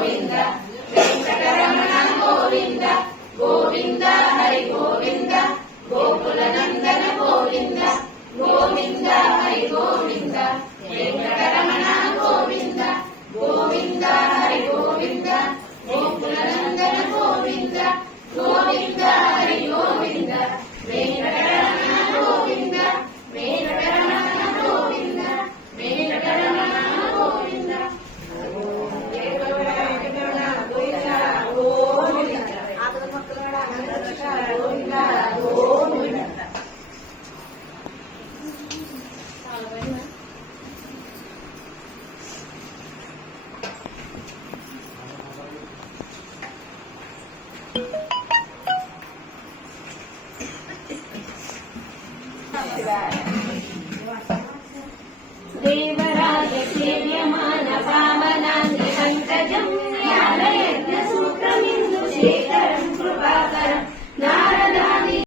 Govinda Venkataramana Govinda Govinda Hari Govinda Gokula Nandana Govinda Govinda Hari Govinda Venkataramana Govinda Govinda Hari Govinda Gokula Nandana Govinda Govinda Hari Govinda Venkataramana Govinda Venkataramana Govinda Venkataramana Govinda Devaraja సేవ్యమ